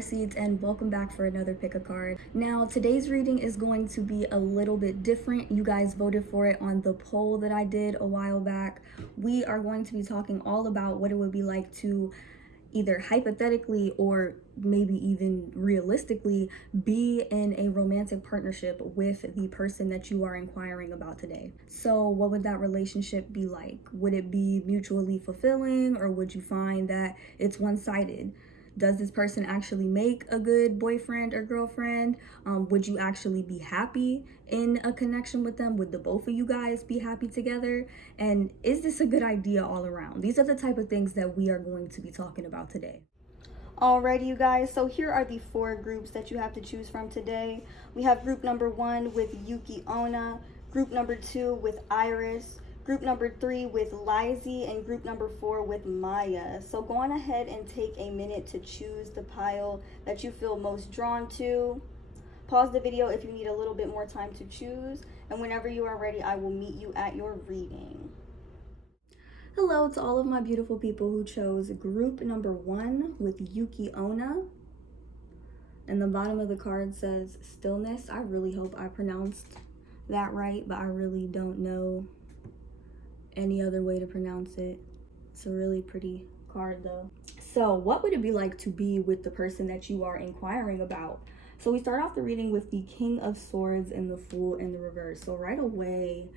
car seats and welcome back for another pick a card. Now today's reading is going to be a little bit different. You guys voted for it on the poll that I did a while back. We are going to be talking all about what it would be like to either hypothetically or maybe even realistically be in a romantic partnership with the person that you are inquiring about today. So what would that relationship be like? Would it be mutually fulfilling, or would you find that it's one-sided? Does this person actually make a good boyfriend or girlfriend? Would you actually be happy in a connection with them? Would the both of you guys be happy together? And is this a good idea all around? These are the type of things that we are going to be talking about today. Alrighty, you guys, so here are the 4 groups that you have to choose from today. We have group number 1 with Yuki, Onna, group number 2 with Iris, group number 3 with Leizi, and group number 4 with Maya. So go on ahead and take a minute to choose the pile that you feel most drawn to. Pause the video if you need a little bit more time to choose, and whenever you are ready, I will meet you at your reading. Hello to all of my beautiful people who chose group number 1 with Yuki, Onna. And the bottom of the card says Stillness. I really hope I pronounced that right, but I really don't know any other way to pronounce it. It's a really pretty card though. So what would it be like to be with the person that you are inquiring about? So we start off the reading with the King of Swords and the Fool in the reverse. So right away,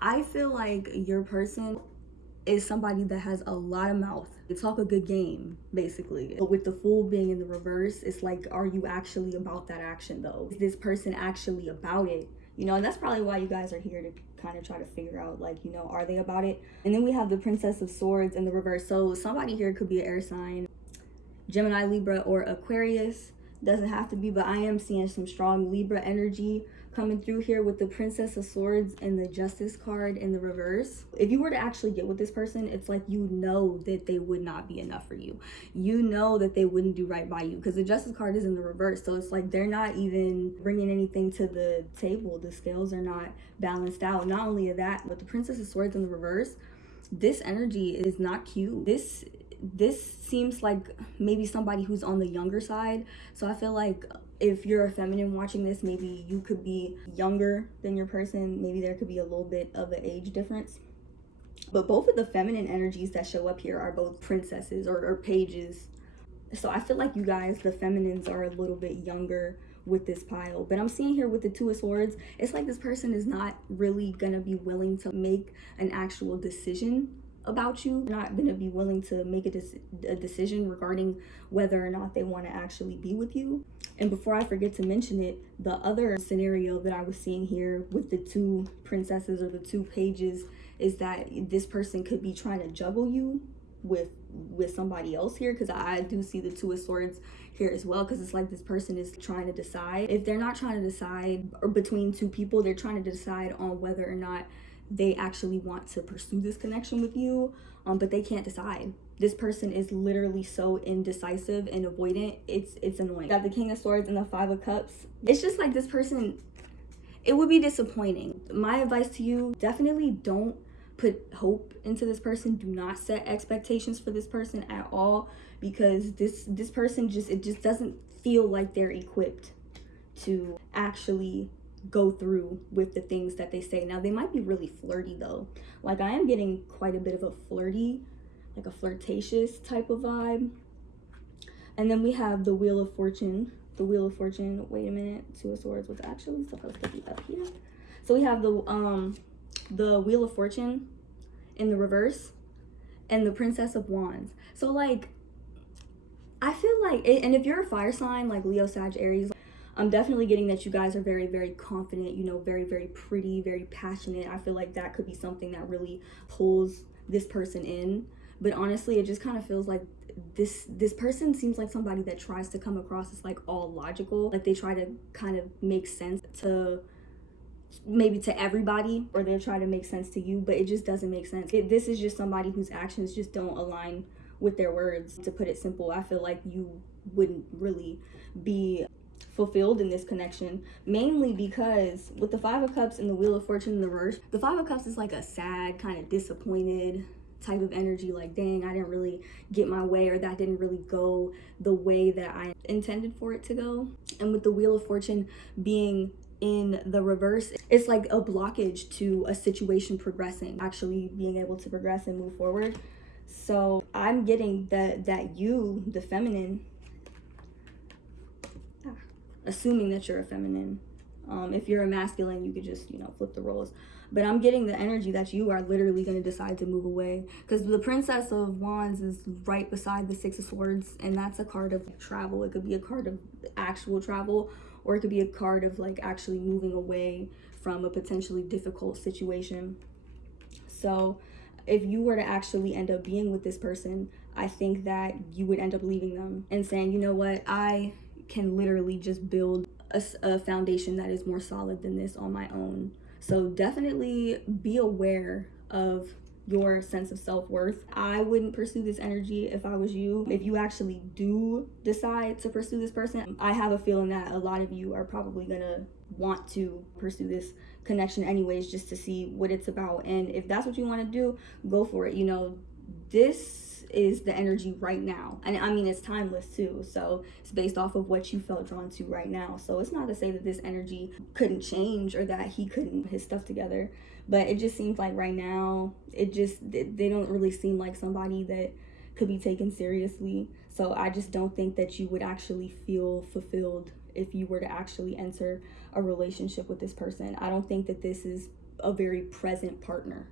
I feel like your person is somebody that has a lot of mouth. They talk a good game, basically. But with the Fool being in the reverse, it's like, are you actually about that action though? Is this person actually about it? You know, and that's probably why you guys are here, to kind of try to figure out, like, you know, are they about it? And then we have the Princess of Swords in the reverse. So somebody here could be an air sign, Gemini, Libra, or Aquarius. Doesn't have to be, but I am seeing some strong Libra energy coming through here with the Princess of Swords and the Justice card in the reverse. If you were to actually get with this person, it's like you know that they would not be enough for you. You know that they wouldn't do right by you, because the Justice card is in the reverse. So it's like they're not even bringing anything to the table. The scales are not balanced out. Not only that, but the Princess of Swords in the reverse, this energy is not cute. This seems like maybe somebody who's on the younger side. So I feel like if you're a feminine watching this, maybe you could be younger than your person. Maybe there could be a little bit of an age difference. But both of the feminine energies that show up here are both princesses or pages. So I feel like you guys, the feminines, are a little bit younger with this pile. But I'm seeing here with the Two of Swords, it's like this person is not really gonna be willing to make an actual decision about you, not gonna be willing to make a decision regarding whether or not they want to actually be with you. And before I forget to mention it, the other scenario that I was seeing here with the 2 princesses or the 2 pages is that this person could be trying to juggle you with somebody else here, because I do see the Two of Swords here as well, because it's like this person is trying to decide. If they're not trying to decide, or between 2 people, they're trying to decide on whether or not they actually want to pursue this connection with you, but they can't decide. This person is literally so indecisive and avoidant. It's annoying. Got the King of Swords and the 5 of Cups. It's just like this person, it would be disappointing. My advice to you, definitely don't put hope into this person. Do not set expectations for this person at all, because this person it just doesn't feel like they're equipped to actually go through with the things that they say. Now they might be really flirty though. Like I am getting quite a bit of a flirty, like a flirtatious type of vibe. And then we have the Wheel of Fortune. The Wheel of Fortune, wait a minute, Two of Swords was actually supposed to be up here. So we have the Wheel of Fortune in the reverse and the Princess of Wands. So like I feel like and if you're a fire sign like Leo, Sag, Aries, I'm definitely getting that you guys are very, very confident, you know, very, very pretty, very passionate. I feel like that could be something that really pulls this person in. But honestly, it just kind of feels like this person seems like somebody that tries to come across as like all logical. Like they try to kind of make sense to maybe to everybody, or they try to make sense to you, but it just doesn't make sense. This is just somebody whose actions just don't align with their words. To put it simple, I feel like you wouldn't really be fulfilled in this connection, mainly because with the 5 of Cups and the Wheel of Fortune in the reverse, the 5 of Cups is like a sad, kind of disappointed type of energy, like, dang, I didn't really get my way, or that didn't really go the way that I intended for it to go. And with the Wheel of Fortune being in the reverse, it's like a blockage to a situation progressing, actually being able to progress and move forward. So I'm getting that you, the feminine, assuming that you're a feminine, if you're a masculine, you could just, you know, flip the roles. But I'm getting the energy that you are literally going to decide to move away, because the Princess of Wands is right beside the Six of Swords, and that's a card of travel. It could be a card of actual travel, or it could be a card of like actually moving away from a potentially difficult situation. So if you were to actually end up being with this person, I think that you would end up leaving them and saying, you know what, I can literally just build a foundation that is more solid than this on my own. So definitely be aware of your sense of self-worth. I wouldn't pursue this energy if I was you. If you actually do decide to pursue this person, I have a feeling that a lot of you are probably gonna want to pursue this connection anyways, just to see what it's about. And if that's what you want to do, go for it. You know, this is the energy right now, and I mean, it's timeless too, so it's based off of what you felt drawn to right now. So it's not to say that this energy couldn't change or that he couldn't put his stuff together, but it just seems like right now they don't really seem like somebody that could be taken seriously. So I just don't think that you would actually feel fulfilled if you were to actually enter a relationship with this person. I don't think that this is a very present partner.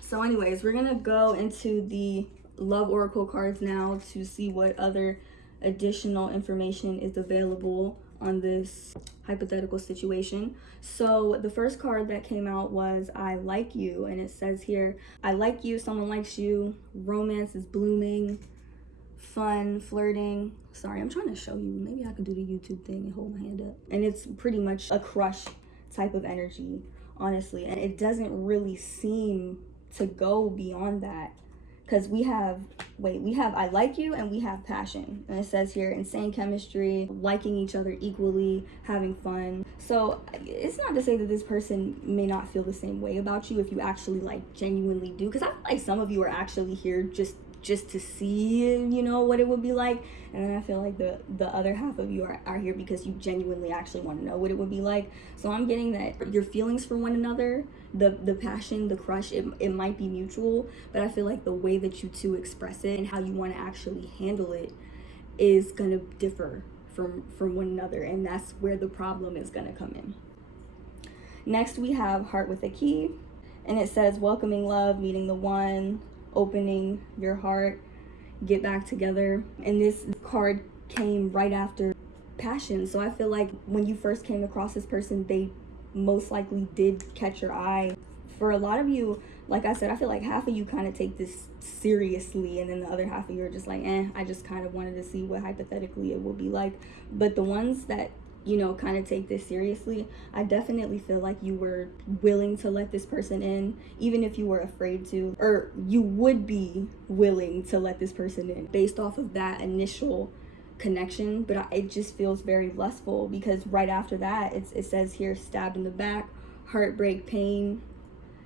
So anyways, we're gonna go into the Love Oracle cards now to see what other additional information is available on this hypothetical situation. So the first card that came out was I like you, and it says here, I like you, someone likes you, romance is blooming, fun, flirting. Sorry, I'm trying to show you. Maybe I can do the YouTube thing and hold my hand up. And it's pretty much a crush type of energy, honestly. And it doesn't really seem to go beyond that, because we have I like you and we have passion. And it says here, insane chemistry, liking each other equally, having fun. So it's not to say that this person may not feel the same way about you if you actually like genuinely do, because I feel like some of you are actually here just to see, you know, what it would be like. And then I feel like the other half of you are here because you genuinely actually want to know what it would be like. So I'm getting that your feelings for one another, the passion, the crush, it might be mutual, but I feel like the way that you two express it and how you want to actually handle it is gonna differ from one another, and that's where the problem is gonna come in. Next we have Heart with a Key, and it says welcoming love, meeting the one, opening your heart, get back together. And this card came right after passion, so I feel like when you first came across this person, they most likely did catch your eye. For a lot of you, like I said, I feel like half of you kind of take this seriously, and then the other half of you are just like, I just kind of wanted to see what hypothetically it would be like. But the ones that, you know, kind of take this seriously, I definitely feel like you were willing to let this person in, even if you were afraid to, or you would be willing to let this person in based off of that initial connection. But it just feels very lustful, because right after that, it says here, stabbed in the back, heartbreak, pain,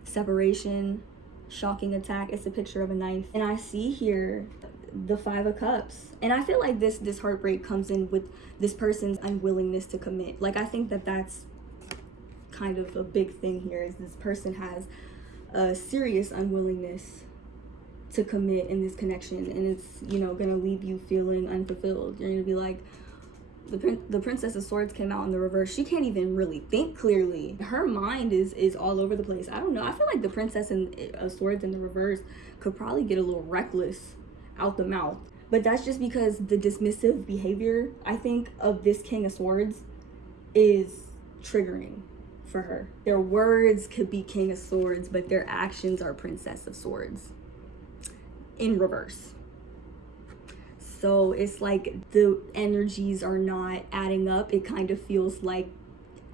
separation, shocking attack. It's a picture of a knife, and I see here the Five of Cups, and I feel like this heartbreak comes in with this person's unwillingness to commit. Like, I think that that's kind of a big thing here, is this person has a serious unwillingness to commit in this connection, and it's, you know, gonna leave you feeling unfulfilled. You're gonna be like, the Princess of Swords came out in the reverse. She can't even really think clearly. Her mind is all over the place. I don't know. I feel like the Princess of Swords in the reverse could probably get a little reckless out the mouth. But that's just because the dismissive behavior, I think, of this King of Swords is triggering for her. Their words could be King of Swords, but their actions are Princess of Swords in reverse. So it's like the energies are not adding up. It kind of feels like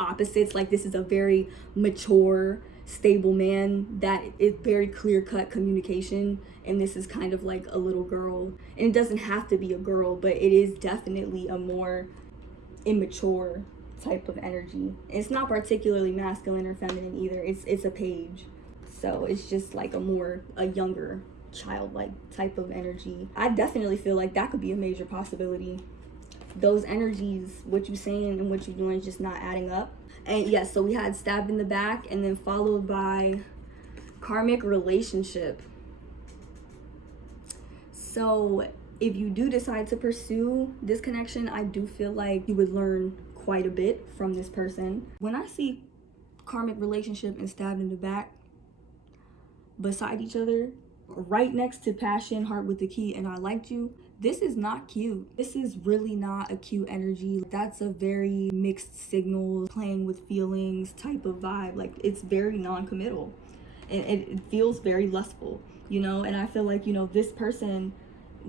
opposites. Like, this is a very mature, stable man that is very clear-cut communication, and this is kind of like a little girl. And it doesn't have to be a girl, but it is definitely a more immature type of energy. It's not particularly masculine or feminine either. It's a page, so it's just like a younger childlike type of energy. I definitely feel like that could be a major possibility. Those energies, what you're saying and what you're doing is just not adding up. And yes, so we had stab in the back and then followed by karmic relationship. So if you do decide to pursue this connection, I do feel like you would learn quite a bit from this person. When I see karmic relationship and stab in the back beside each other, right next to passion, heart with the key, and I liked you, this is not cute. This is really not a cute energy. That's a very mixed signals, playing with feelings type of vibe. Like, it's very non-committal and it feels very lustful, you know? And I feel like, you know, this person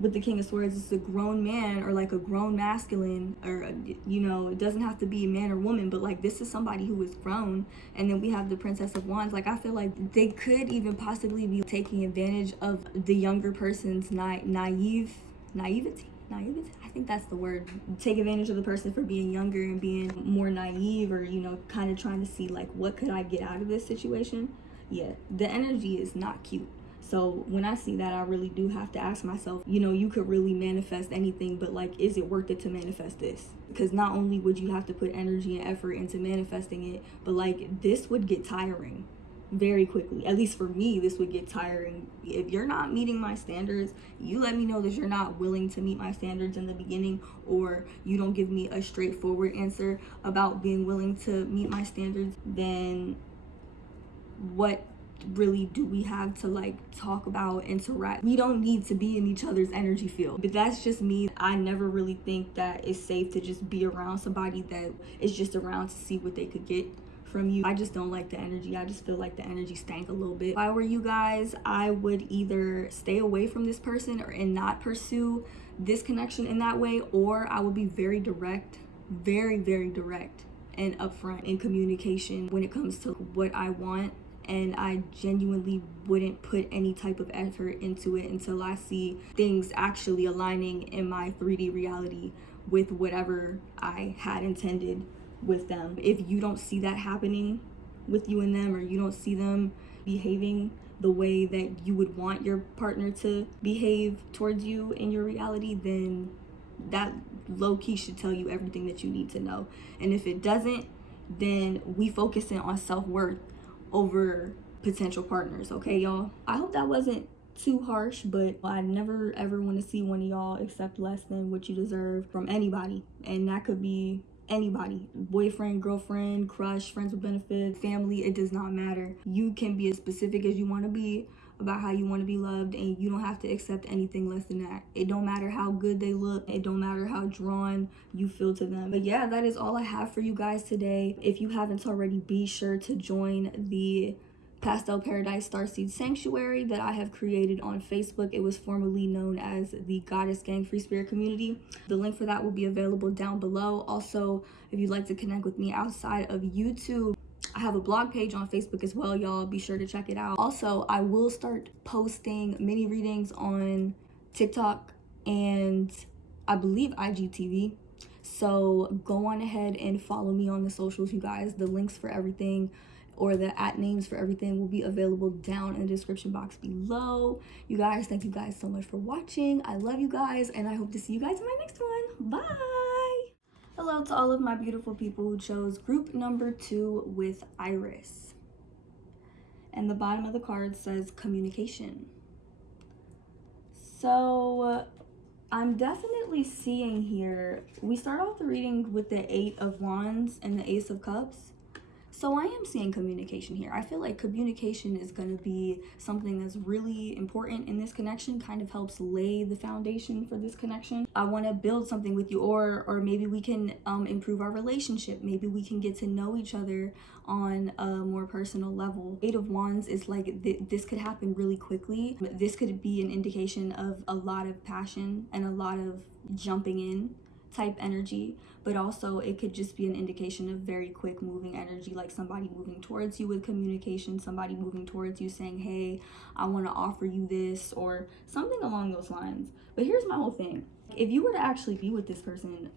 with the King of Swords is a grown man or like a grown masculine, or, you know, it doesn't have to be a man or woman, but like this is somebody who is grown. And then we have the Princess of Wands. Like, I feel like they could even possibly be taking advantage of the younger person's naivety. I think that's the word. Take advantage of the person for being younger and being more naive, or, you know, kind of trying to see like, what could I get out of this situation? Yeah, the energy is not cute. So when I see that, I really do have to ask myself, you know, you could really manifest anything, but like, is it worth it to manifest this? Because not only would you have to put energy and effort into manifesting it, but like, this would get tiring very quickly. At least for me, this would get tiring. If you're not meeting my standards, you let me know that you're not willing to meet my standards in the beginning, or you don't give me a straightforward answer about being willing to meet my standards, then what really do we have to like talk about, interact? We don't need to be in each other's energy field. But that's just me. I never really think that it's safe to just be around somebody that is just around to see what they could get from you. I just don't like the energy. I just feel like the energy stank a little bit. If I were you guys, I would either stay away from this person and not pursue this connection in that way, or I would be very direct, very direct and upfront in communication when it comes to what I want. And I genuinely wouldn't put any type of effort into it until I see things actually aligning in my 3D reality with whatever I had intended with them. If you don't see that happening with you and them, or you don't see them behaving the way that you would want your partner to behave towards you in your reality, then that low-key should tell you everything that you need to know. And if it doesn't, then we focusing on self-worth over potential partners. Okay, y'all? I hope that wasn't too harsh, but I never ever want to see one of y'all accept less than what you deserve from anybody. And that could be anybody: boyfriend, girlfriend, crush, friends with benefits, family. It does not matter. You can be as specific as you want to be about how you want to be loved, and you don't have to accept anything less than that. It don't matter how good they look. It don't matter how drawn you feel to them. But yeah, that is all I have for you guys today. If you haven't already, be sure to join the Pastel Paradise Starseed Sanctuary that I have created on Facebook. It was formerly known as the Goddess Gang Free Spirit Community. The link for that will be available down below. Also, if you'd like to connect with me outside of YouTube, I have a blog page on Facebook as well, y'all. Be sure to check it out. Also, I will start posting mini readings on TikTok and I believe IGTV. So go on ahead and follow me on the socials, you guys. The links for everything, or the @names for everything, will be available down in the description box below. You guys, thank you guys so much for watching. I love you guys, and I hope to see you guys in my next one. Bye. Hello to all of my beautiful people who chose group number 2 with Iris. And the bottom of the card says communication. So I'm definitely seeing here, we start off the reading with the 8 of Wands and the Ace of Cups. So I am seeing communication here. I feel like communication is going to be something that's really important in this connection, kind of helps lay the foundation for this connection. I want to build something with you, or maybe we can improve our relationship. Maybe we can get to know each other on a more personal level. 8 of Wands is like, this could happen really quickly. This could be an indication of a lot of passion and a lot of jumping in type energy, but also it could just be an indication of very quick moving energy, like somebody moving towards you with communication, somebody moving towards you saying, hey, I want to offer you this, or something along those lines. But here's my whole thing. If you were to actually be with this person,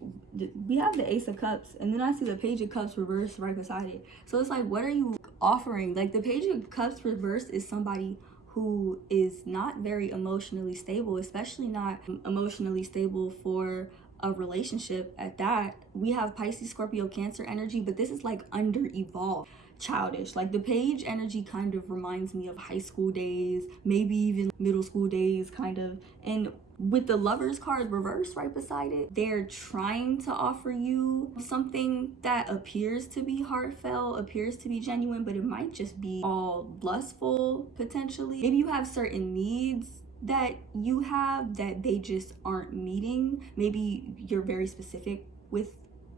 we have the Ace of Cups, and then I see the Page of Cups reversed right beside it. So it's like, what are you offering? Like, the Page of Cups reversed is somebody who is not very emotionally stable, especially not emotionally stable for a relationship at that. We have Pisces, Scorpio, Cancer energy, but this is like under evolved, childish. Like the page energy kind of reminds me of high school days, maybe even middle school days kind of. And with the Lovers card reversed right beside it, they're trying to offer you something that appears to be heartfelt, appears to be genuine, but it might just be all lustful potentially. Maybe you have certain needs that you have that they just aren't meeting. Maybe you're very specific with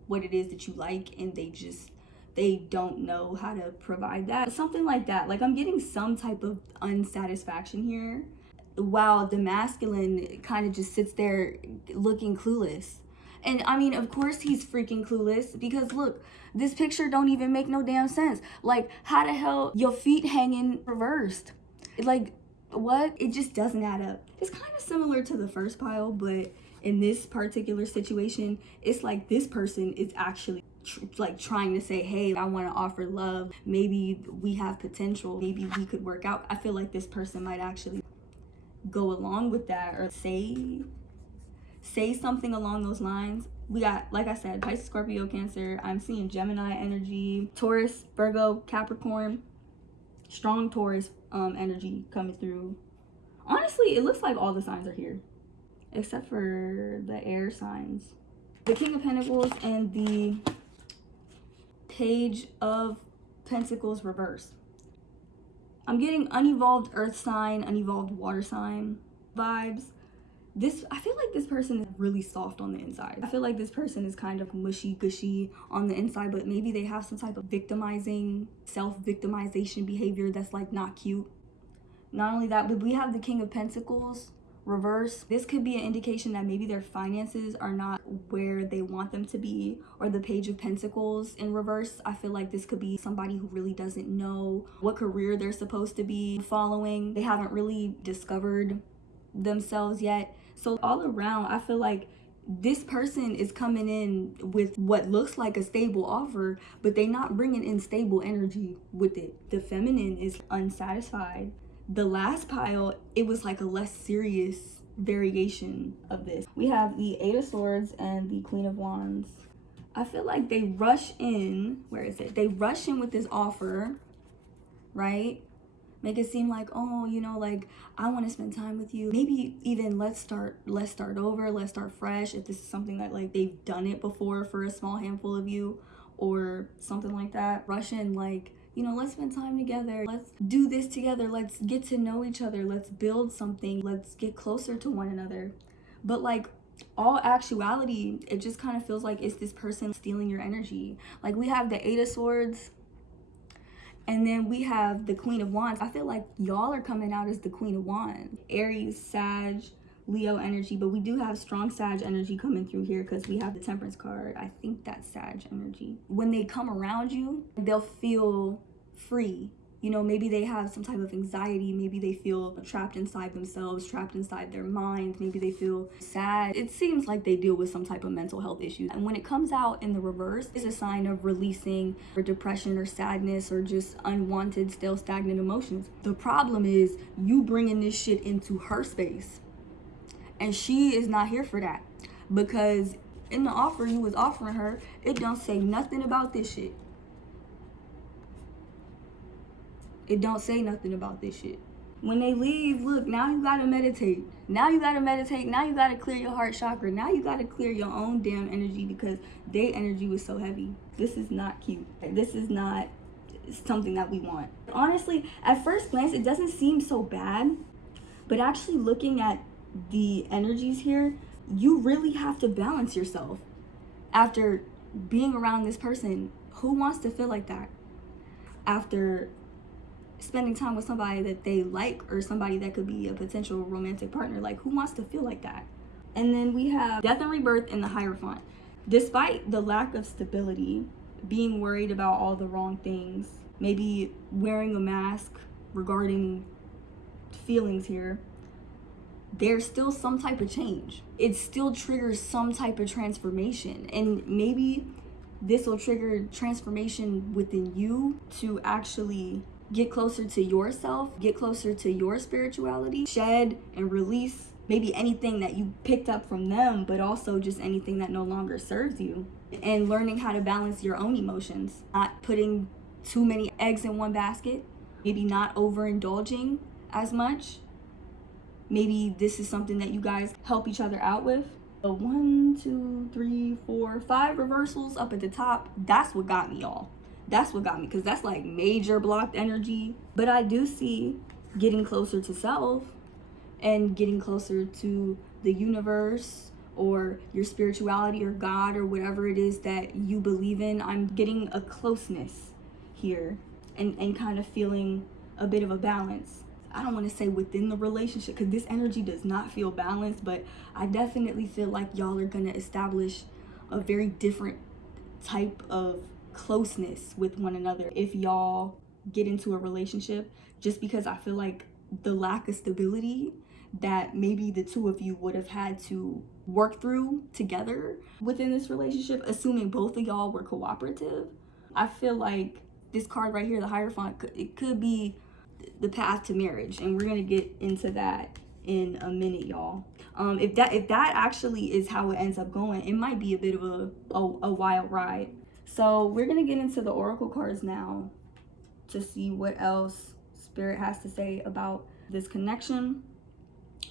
what it is that you like and they don't know how to provide that. Something like that. Like I'm getting some type of unsatisfaction here, while the masculine kind of just sits there looking clueless. And I mean, of course he's freaking clueless, because look, this picture don't even make no damn sense. Like, how the hell your feet hanging reversed? Like, what? It just doesn't add up. It's kind of similar to the first pile, but in this particular situation, it's like this person is actually like trying to say, hey, I want to offer love. Maybe we have potential. Maybe we could work out. I feel like this person might actually go along with that, or say something along those lines. We got, like I said, Pisces, Scorpio, Cancer. I'm seeing Gemini energy, Taurus, Virgo, Capricorn, strong Taurus energy coming through. Honestly, it looks like all the signs are here except for the air signs. The King of Pentacles and the Page of Pentacles reverse. I'm getting unevolved earth sign, unevolved water sign vibes. I feel like this person is really soft on the inside. I feel like this person is kind of mushy gushy on the inside, but maybe they have some type of victimizing, self-victimization behavior that's like not cute. Not only that, but we have the King of Pentacles reverse. This could be an indication that maybe their finances are not where they want them to be. Or the Page of Pentacles in reverse. I feel like this could be somebody who really doesn't know what career they're supposed to be following. They haven't really discovered themselves yet. So all around, I feel like this person is coming in with what looks like a stable offer, but they're not bringing in stable energy with it. The feminine is unsatisfied. The last pile, it was like a less serious variation of this. We have the Eight of Swords and the Queen of Wands. I feel like they rush in, where is it? They rush in with this offer, right? Make it seem like, oh, you know, like, I want to spend time with you. Maybe even let's start over, let's start fresh. If this is something that like they've done it before for a small handful of you or something like that. Rush in like, you know, let's spend time together. Let's do this together. Let's get to know each other. Let's build something. Let's get closer to one another. But like, all actuality, it just kind of feels like it's this person stealing your energy. Like we have the Eight of Swords, and then we have the Queen of Wands. I feel like y'all are coming out as the Queen of Wands. Aries, Sag, Leo energy, but we do have strong Sag energy coming through here because we have the Temperance card. I think that's Sag energy. When they come around you, they'll feel free. You know, maybe they have some type of anxiety. Maybe they feel trapped inside themselves, trapped inside their minds. Maybe they feel sad. It seems like they deal with some type of mental health issues. And when it comes out in the reverse, it's a sign of releasing or depression or sadness or just unwanted, still stagnant emotions. The problem is you bringing this shit into her space. And she is not here for that. Because in the offer you was offering her, it don't say nothing about this shit. It don't say nothing about this shit. When they leave, look, now you gotta meditate. Now you gotta meditate. Now you gotta clear your heart chakra. Now you gotta clear your own damn energy because their energy was so heavy. This is not cute. This is not something that we want. Honestly, at first glance, it doesn't seem so bad. But actually looking at the energies here, you really have to balance yourself. After being around this person, who wants to feel like that? After spending time with somebody that they like or somebody that could be a potential romantic partner, like who wants to feel like that? And then we have Death and Rebirth in the Hierophant. Despite the lack of stability, being worried about all the wrong things, maybe wearing a mask regarding feelings here, there's still some type of change. It still triggers some type of transformation, and maybe this will trigger transformation within you to actually get closer to yourself, get closer to your spirituality, shed and release maybe anything that you picked up from them, but also just anything that no longer serves you. And learning how to balance your own emotions, not putting too many eggs in one basket, maybe not overindulging as much. Maybe this is something that you guys help each other out with. So 1, 2, 3, 4, 5 reversals up at the top. That's what got me, y'all. That's what got me, because that's like major blocked energy. But I do see getting closer to self and getting closer to the universe or your spirituality or God or whatever it is that you believe in. I'm getting a closeness here and kind of feeling a bit of a balance. I don't want to say within the relationship, because this energy does not feel balanced, but I definitely feel like y'all are going to establish a very different type of closeness with one another if y'all get into a relationship, just because I feel like the lack of stability that maybe the two of you would have had to work through together within this relationship, assuming both of y'all were cooperative. I feel like this card right here, the Hierophant, it could be the path to marriage, and we're gonna get into that in a minute, y'all. If that actually is how it ends up going, it might be a bit of a wild ride. So we're gonna get into the oracle cards now to see what else Spirit has to say about this connection.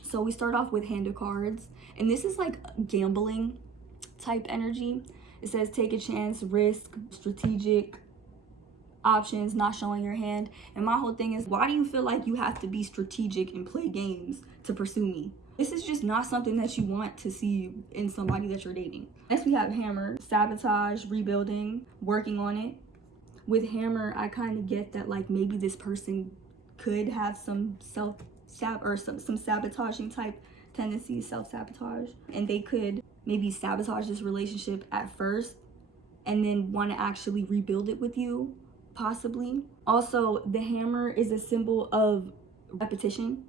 So we start off with Hand of Cards, and this is like gambling type energy. It says take a chance, risk, strategic options, not showing your hand. And my whole thing is, why do you feel like you have to be strategic and play games to pursue me? This is just not something that you want to see in somebody that you're dating. Next we have Hammer, sabotage, rebuilding, working on it. With Hammer, I kind of get that like maybe this person could have some some sabotaging type tendencies, self-sabotage, and they could maybe sabotage this relationship at first and then want to actually rebuild it with you, possibly. Also, the hammer is a symbol of repetition.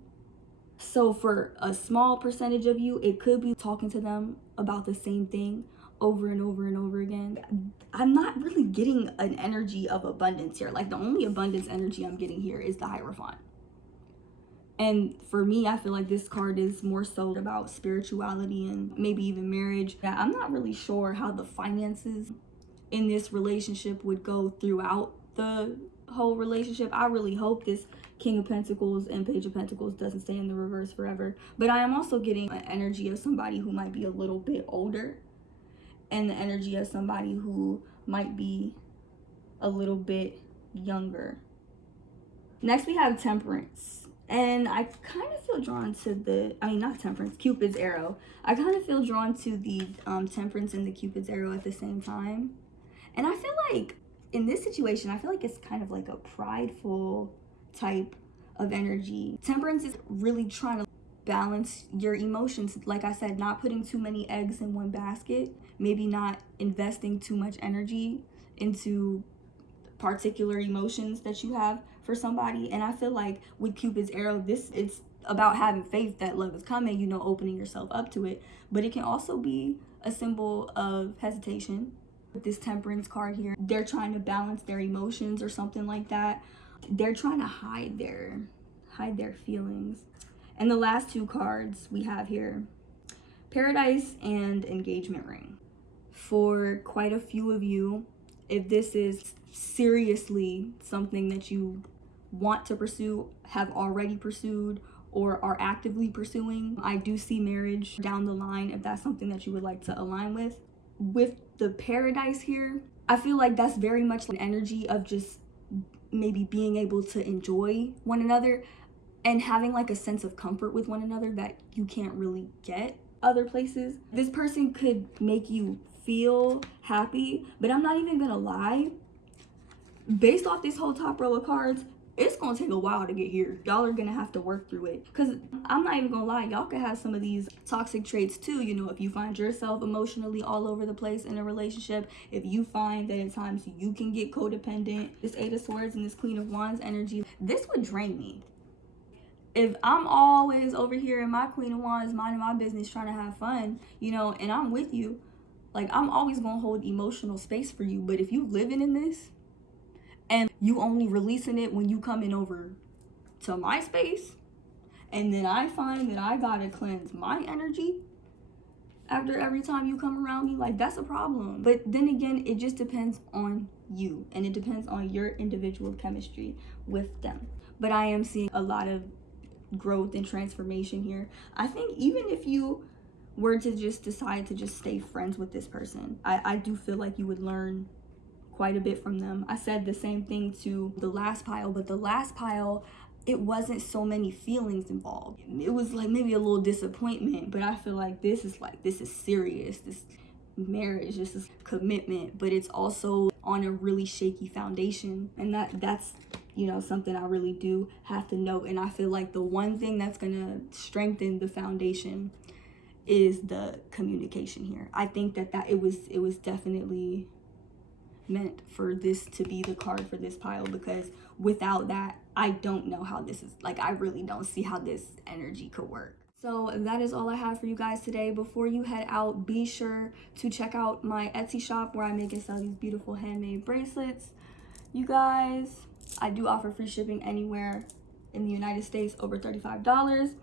So for a small percentage of you, it could be talking to them about the same thing over and over and over again. I'm not really getting an energy of abundance here. Like the only abundance energy I'm getting here is the Hierophant. And for me, I feel like this card is more so about spirituality and maybe even marriage. Yeah, I'm not really sure how the finances in this relationship would go throughout the whole relationship. I really hope this King of Pentacles and Page of Pentacles doesn't stay in the reverse forever. But I am also getting an energy of somebody who might be a little bit older, and the energy of somebody who might be a little bit younger. Next we have Temperance. And I kind of feel drawn to not Temperance, Cupid's arrow. I kind of feel drawn to the Temperance and the Cupid's arrow at the same time. And I feel like in this situation, I feel like it's kind of like a prideful type of energy. Temperance is really trying to balance your emotions. Like I said, not putting too many eggs in one basket, maybe not investing too much energy into particular emotions that you have for somebody. And I feel like with Cupid's arrow, it's about having faith that love is coming, opening yourself up to it. But it can also be a symbol of hesitation. With this Temperance card here, they're trying to balance their emotions or something like that. They're trying to hide their feelings. And the last two cards we have here, Paradise and Engagement Ring. For quite a few of you, if this is seriously something that you want to pursue, have already pursued, or are actively pursuing, I do see marriage down the line if that's something that you would like to align with. With the Paradise here, I feel like that's very much an energy of just maybe being able to enjoy one another and having like a sense of comfort with one another that you can't really get other places. This person could make you feel happy, but I'm not even gonna lie, based off this whole top row of cards, it's gonna take a while to get here. Y'all are gonna have to work through it, because I'm not even gonna lie, y'all could have some of these toxic traits too. If you find yourself emotionally all over the place in a relationship, if you find that at times you can get codependent, this Eight of Swords and this Queen of Wands energy, this would drain me. If I'm always over here in my Queen of Wands minding my business trying to have fun, and I'm with you, like I'm always gonna hold emotional space for you. But if you living in this, and you only releasing it when you coming over to my space, and then I find that I gotta cleanse my energy after every time you come around me, like, that's a problem. But then again, it just depends on you, and it depends on your individual chemistry with them. But I am seeing a lot of growth and transformation here. I think even if you were to just decide to just stay friends with this person, I do feel like you would learn quite a bit from them. I said the same thing to the last pile, but the last pile, it wasn't so many feelings involved. It was like maybe a little disappointment, but I feel like this is serious. This marriage, this is commitment, but it's also on a really shaky foundation, and that's you know, something I really do have to note. And I feel like the one thing that's gonna strengthen the foundation is the communication here. I think that it was definitely meant for this to be the card for this pile, because without that, I don't know how this is, like, I really don't see how this energy could work. So that is all I have for you guys today. Before you head out, be sure to check out my Etsy shop where I make and sell these beautiful handmade bracelets. You guys, I do offer free shipping anywhere in the United States over $35.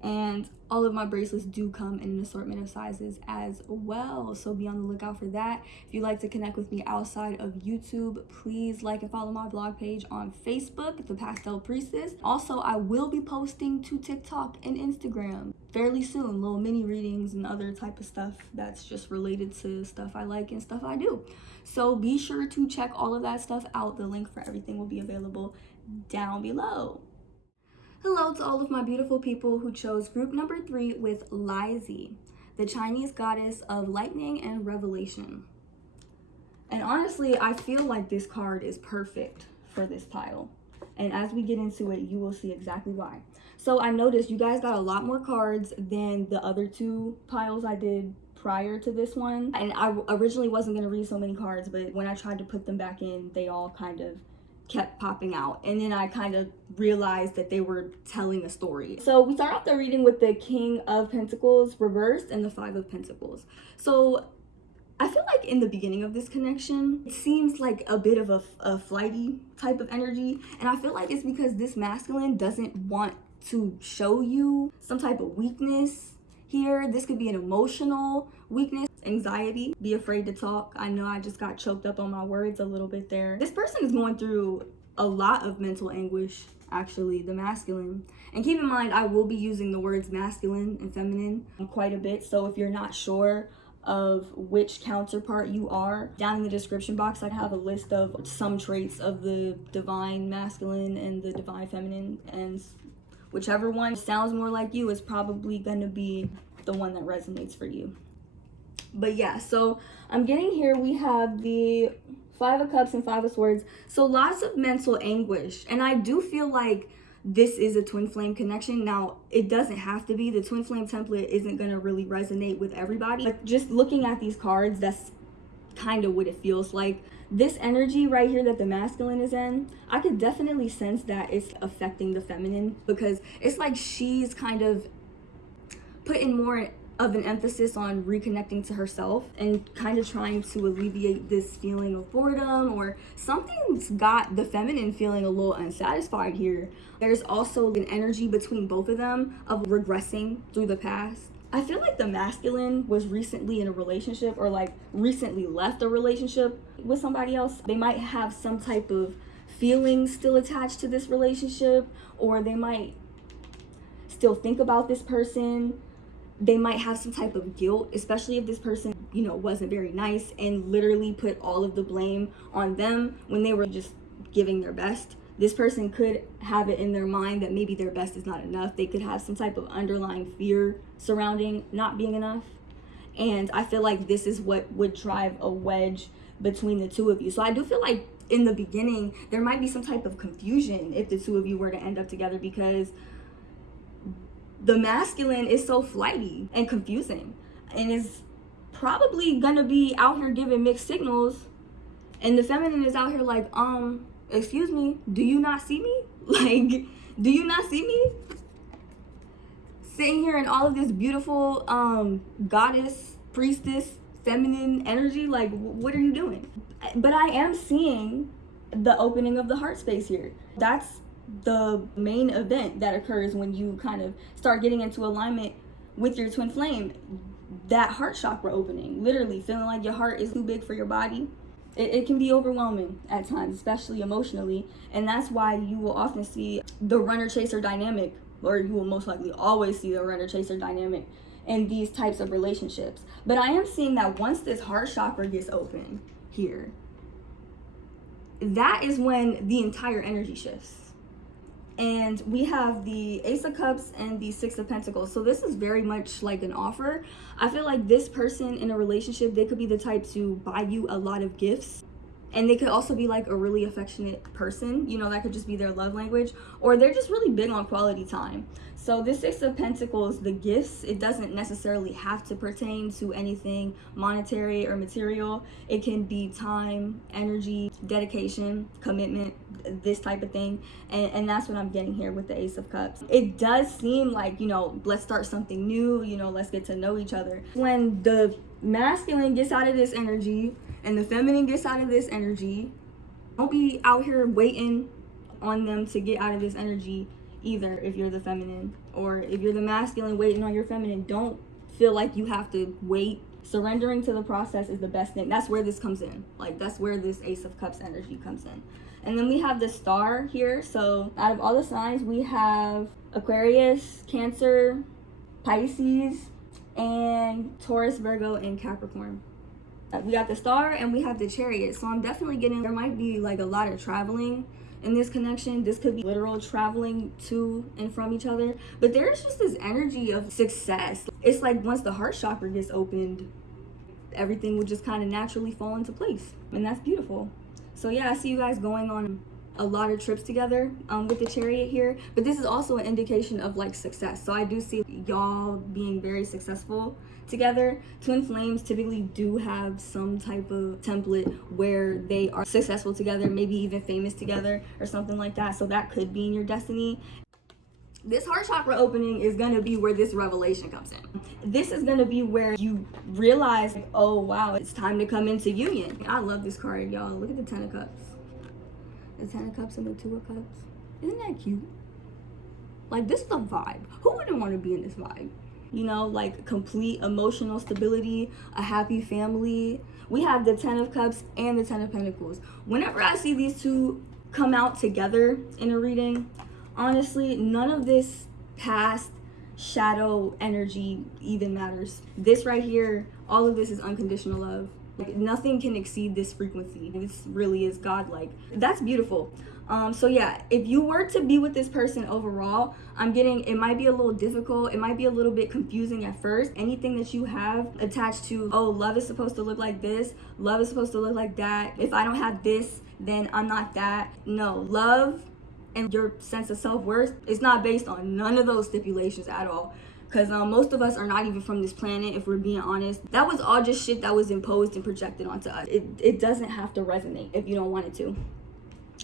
And all of my bracelets do come in an assortment of sizes as well, so be on the lookout for that. If you'd like to connect with me outside of YouTube, please like and follow my blog page on Facebook, The Pastel Priestess. Also, I will be posting to TikTok and Instagram fairly soon, little mini readings and other type of stuff that's just related to stuff I like and stuff I do. So be sure to check all of that stuff out. The link for everything will be available down below. Hello to all of my beautiful people who chose group number 3 with Leizi, the Chinese goddess of lightning and revelation. And honestly, I feel like this card is perfect for this pile. And as we get into it, you will see exactly why. So I noticed you guys got a lot more cards than the other 2 piles I did prior to this one. And I originally wasn't going to read so many cards, but when I tried to put them back in, they all kind of kept popping out, and then I kind of realized that they were telling a story. So we start off the reading with the King of Pentacles reversed and the 5 of Pentacles. So I feel like in the beginning of this connection, it seems like a bit of a flighty type of energy, and I feel like it's because this masculine doesn't want to show you some type of weakness here. This could be an emotional weakness, anxiety, be afraid to talk. I know I just got choked up on my words a little bit there. This person is going through a lot of mental anguish, actually, the masculine. And keep in mind, I will be using the words masculine and feminine quite a bit. So if you're not sure of which counterpart you are, down in the description box, I have a list of some traits of the divine masculine and the divine feminine, and whichever one sounds more like you is probably going to be the one that resonates for you. But yeah, so I'm getting here, we have the 5 of Cups and 5 of Swords. So lots of mental anguish. And I do feel like this is a twin flame connection. Now, it doesn't have to be. The twin flame template isn't going to really resonate with everybody. But just looking at these cards, that's kind of what it feels like. This energy right here that the masculine is in, I could definitely sense that it's affecting the feminine, because it's like she's kind of putting more of an emphasis on reconnecting to herself and kind of trying to alleviate this feeling of boredom, or something's got the feminine feeling a little unsatisfied here. There's also an energy between both of them of regressing through the past. I feel like the masculine was recently in a relationship, or like recently left a relationship with somebody else. They might have some type of feelings still attached to this relationship, or they might still think about this person. They might have some type of guilt, especially if this person, you know, wasn't very nice and literally put all of the blame on them when they were just giving their best. This person could have it in their mind that maybe their best is not enough. They could have some type of underlying fear surrounding not being enough. And I feel like this is what would drive a wedge between the two of you. So I do feel like in the beginning, there might be some type of confusion if the two of you were to end up together, because the masculine is so flighty and confusing and is probably gonna be out here giving mixed signals, and the feminine is out here like, excuse me, do you not see me? Like, do you not see me sitting here in all of this beautiful goddess, priestess, feminine energy? Like, what are you doing? But I am seeing the opening of the heart space here. That's the main event that occurs when you kind of start getting into alignment with your twin flame. That heart chakra opening, literally feeling like your heart is too big for your body. It can be overwhelming at times, especially emotionally. And that's why you will often see the runner-chaser dynamic, or you will most likely always see the runner-chaser dynamic in these types of relationships. But I am seeing that once this heart chakra gets open here, that is when the entire energy shifts. And we have the Ace of Cups and the Six of Pentacles. So this is very much like an offer. I feel like this person in a relationship, they could be the type to buy you a lot of gifts. And they could also be like a really affectionate person. You know, that could just be their love language. Or they're just really big on quality time. So this Six of Pentacles, the gifts, it doesn't necessarily have to pertain to anything monetary or material. It can be time, energy, dedication, commitment, this type of thing. And that's what I'm getting here with the Ace of Cups. It does seem like, you know, let's start something new, you know, let's get to know each other. When the masculine gets out of this energy and the feminine gets out of this energy, don't be out here waiting on them to get out of this energy either. If you're the feminine, or if you're the masculine waiting on your feminine, don't feel like you have to wait. Surrendering to the process is the best thing. That's where this comes in. Like, that's where this Ace of Cups energy comes in. And then we have the star here. So out of all the signs, we have Aquarius, Cancer, Pisces, and Taurus, Virgo, and Capricorn. We got the star and we have the Chariot. So I'm definitely getting, there might be like a lot of traveling in this connection. This could be literal traveling to and from each other. But there's just this energy of success. It's like once the heart chakra gets opened, everything will just kind of naturally fall into place. And that's beautiful. So yeah, I see you guys going on a lot of trips together with the Chariot here. But this is also an indication of like success. So I do see y'all being very successful together. Twin flames typically do have some type of template where they are successful together, maybe even famous together or something like that. So that could be in your destiny. This heart chakra opening is going to be where this revelation comes in. This is going to be where you realize, oh wow, it's time to come into union. I love this card, y'all. Look at the Ten of Cups. The Ten of Cups and the Two of Cups. Isn't that cute? Like, this is the vibe. Who wouldn't want to be in this vibe? You know, like complete emotional stability, a happy family. We have the Ten of Cups and the Ten of Pentacles. Whenever I see these two come out together in a reading, honestly, none of this past shadow energy even matters. This right here, all of this is unconditional love. Like, nothing can exceed this frequency. This really is godlike. That's beautiful. So yeah, if you were to be with this person overall, I'm getting, it might be a little difficult. It might be a little bit confusing at first. Anything that you have attached to, oh, love is supposed to look like this, love is supposed to look like that. If I don't have this, then I'm not that. No, love and your sense of self-worth is not based on none of those stipulations at all. Because most of us are not even from this planet, if we're being honest. That was all just shit that was imposed and projected onto us. It doesn't have to resonate if you don't want it to.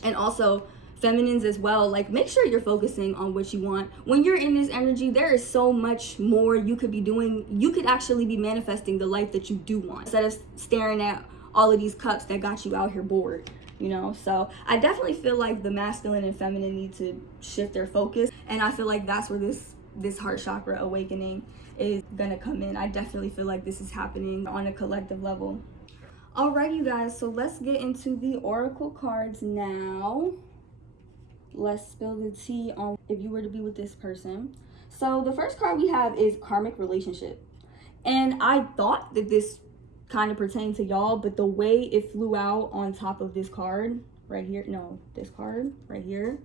And also, feminines as well, like, make sure you're focusing on what you want. When you're in this energy, there is so much more you could be doing. You could actually be manifesting the life that you do want, instead of staring at all of these cups that got you out here bored, you know? So I definitely feel like the masculine and feminine need to shift their focus. And I feel like that's where this heart chakra awakening is gonna come in. I definitely feel like this is happening on a collective level. Alright, you guys, so let's get into the oracle cards now. Let's spill the tea on if you were to be with this person. So the first card we have is karmic relationship. And I thought that this kind of pertained to y'all, but the way it flew out on top of this card right here, no, this card right here,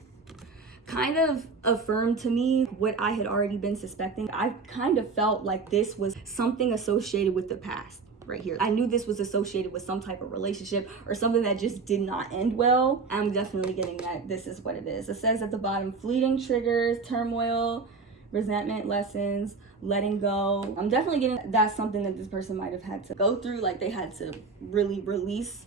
kind of affirmed to me what I had already been suspecting. I kind of felt like this was something associated with the past. Right here, I knew this was associated with some type of relationship or something that just did not end well. I'm definitely getting that this is what it is. It says at the bottom, fleeting triggers, turmoil, resentment, lessons, letting go. I'm definitely getting that's something that this person might have had to go through. Like, they had to really release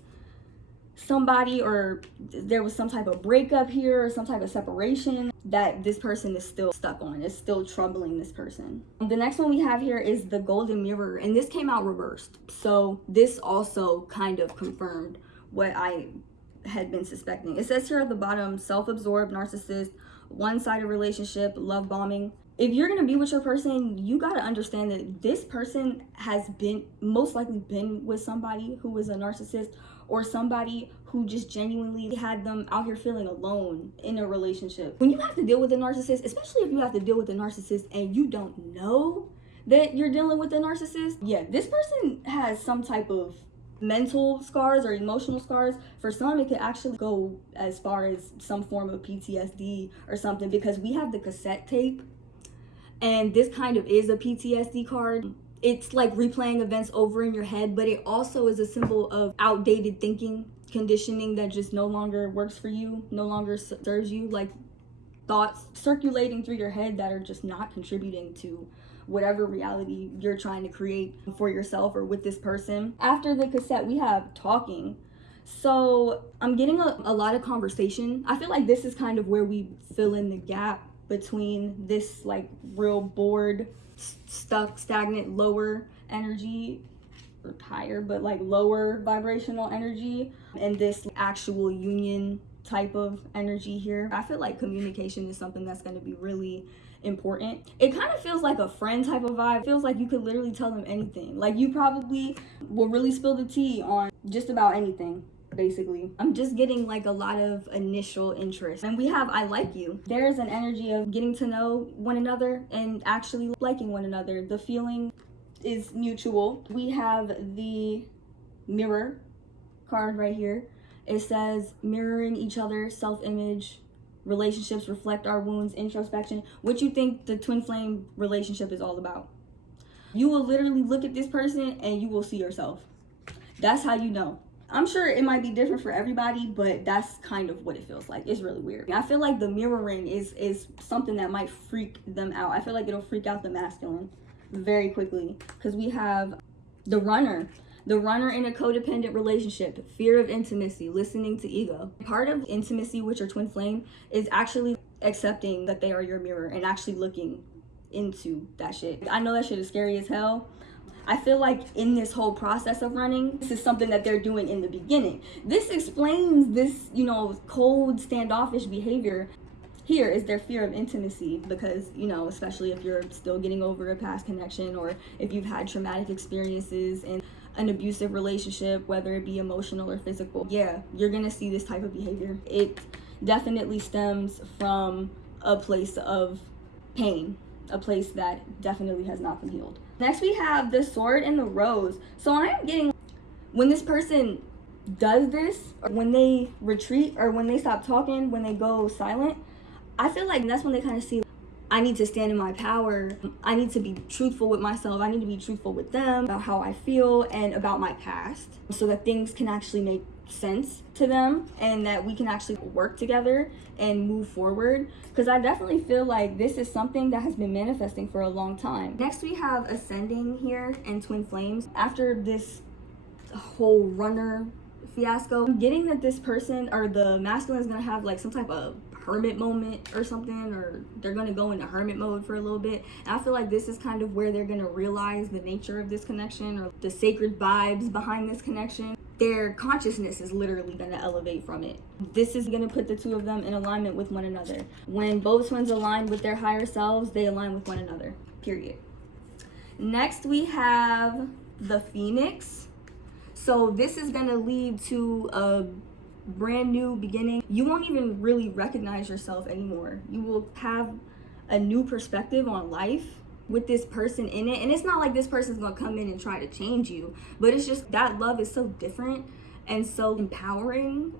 somebody, or there was some type of breakup here or some type of separation that this person is still stuck on. It's still troubling this person. The next one we have here is the golden mirror, and this came out reversed. So this also kind of confirmed what I had been suspecting. It says here at the bottom, self-absorbed, narcissist, one-sided relationship, love bombing. If you're gonna be with your person, you gotta understand that this person has been most likely been with somebody who was a narcissist, or somebody who just genuinely had them out here feeling alone in a relationship. When you have to deal with a narcissist, especially if you have to deal with a narcissist and you don't know that you're dealing with a narcissist, yeah, this person has some type of mental scars or emotional scars. For some, it could actually go as far as some form of PTSD or something, because we have the cassette tape, and this kind of is a PTSD card. It's like replaying events over in your head, but it also is a symbol of outdated thinking, conditioning that just no longer works for you, no longer serves you, like thoughts circulating through your head that are just not contributing to whatever reality you're trying to create for yourself or with this person. After the cassette, we have talking. So I'm getting a lot of conversation. I feel like this is kind of where we fill in the gap between this like real bored, stuck, stagnant, lower energy, or higher, but like lower vibrational energy, and this actual union type of energy here. I feel like communication is something that's going to be really important. It kind of feels like a friend type of vibe. It feels like you could literally tell them anything. Like you probably will really spill the tea on just about anything. Basically, I'm just getting like a lot of initial interest. And we have I like you. There's an energy of getting to know one another and actually liking one another. The feeling is mutual. We have the mirror card right here. It says mirroring each other, self-image, relationships reflect our wounds, introspection. What you think the twin flame relationship is all about. You will literally look at this person and you will see yourself. That's how you know. I'm sure it might be different for everybody, but that's kind of what it feels like. It's really weird. I feel like the mirroring is something that might freak them out. I feel like it'll freak out the masculine very quickly, because we have the runner. The runner in a codependent relationship, fear of intimacy, listening to ego. Part of intimacy with your twin flame is actually accepting that they are your mirror and actually looking into that shit. I know that shit is scary as hell. I feel like in this whole process of running, this is something that they're doing in the beginning. This explains this, you know, cold, standoffish behavior. Here is their fear of intimacy, because, you know, especially if you're still getting over a past connection, or if you've had traumatic experiences in an abusive relationship, whether it be emotional or physical, yeah, you're gonna see this type of behavior. It definitely stems from a place of pain, a place that definitely has not been healed. Next, we have the sword and the rose. So I'm getting, when this person does this, or when they retreat, or when they stop talking, when they go silent, I feel like that's when they kind of see, I need to stand in my power. I need to be truthful with myself. I need to be truthful with them about how I feel and about my past, so that things can actually make sense to them and that we can actually work together and move forward. Because I definitely feel like this is something that has been manifesting for a long time. Next, we have ascending here and twin flames. After this whole runner fiasco, I'm getting that this person, or the masculine, is gonna have like some type of hermit moment or something, or they're gonna go into hermit mode for a little bit. And I feel like this is kind of where they're gonna realize the nature of this connection, or the sacred vibes behind this connection. Their consciousness is literally gonna elevate from it. This is gonna put the two of them in alignment with one another. When both twins align with their higher selves, they align with one another, period. Next, we have the Phoenix. So this is gonna lead to a brand new beginning. You won't even really recognize yourself anymore. You will have a new perspective on life with this person in it. And it's not like this person's gonna come in and try to change you, but it's just that love is so different and so empowering.